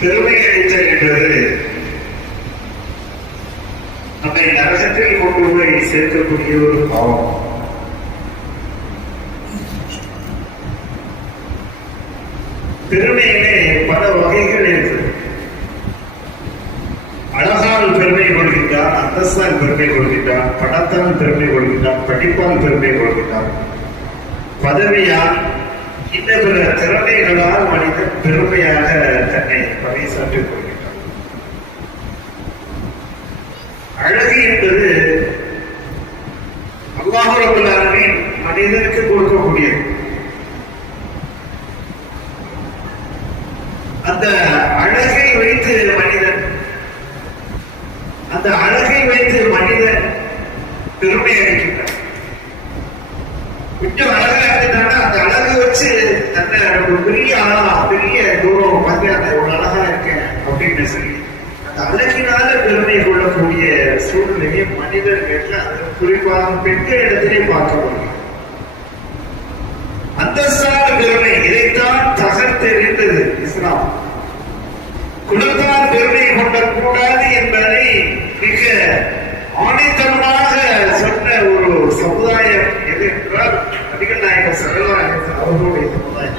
பெருமை அளித்தல் என்பது நம்மை நரகத்தில் கொண்டு போய் சேர்க்கக்கூடிய ஒரு பாவம். பெருமையிலே பல வகைகள் இருக்கு. அழகால் பெருமை கொள்கின்றான், அந்தஸ்தால் பெருமை கொள்கின்றான், பணத்தால் பெருமை கொள்கின்றான், படிப்பால் பெருமை கொள்கின்றான், பதவியால் இன்ன பிற திறமைகளால் மனிதன் பெருமையாக தன்னை பறைசாற்றிக் கொள்கின்றான். அழகு என்பது அல்லாஹ் ரப்பல் ஆலமீன் மனிதனுக்கு கொடுக்கக்கூடியது. அந்த அழகை வைத்து மனிதன் பெருமை அளிக்கின்றான். கொஞ்சம் அழகா இருந்துட்டானா அந்த அழகை வச்சு தன்னை ஒரு பெரிய ஆளா பெரிய கௌரவம் பார்த்து அந்த ஒரு அழகா இருக்கேன் அப்படின்னு சொல்லி அந்த அழகினால பெருமை கொள்ளக்கூடிய சூழ்நிலையை மனிதர்கள் குறிப்பாக பெண்கள் இடத்திலே பார்க்க முடியும். அந்தஸ்தான பெருமை இதைத்தான் தகர்த்தெறிந்தது இஸ்லாம். குலத்தால் பெருமை கொள்ளக்கூடாது என்பதை மிக ஆணித்தனமாக சொன்ன ஒரு சமுதாயம் எது என்றால் நபிகள் நாயகம் ஸல்லல்லாஹு அலைஹி வஸல்லம் அவர்களுடைய சமுதாயம்.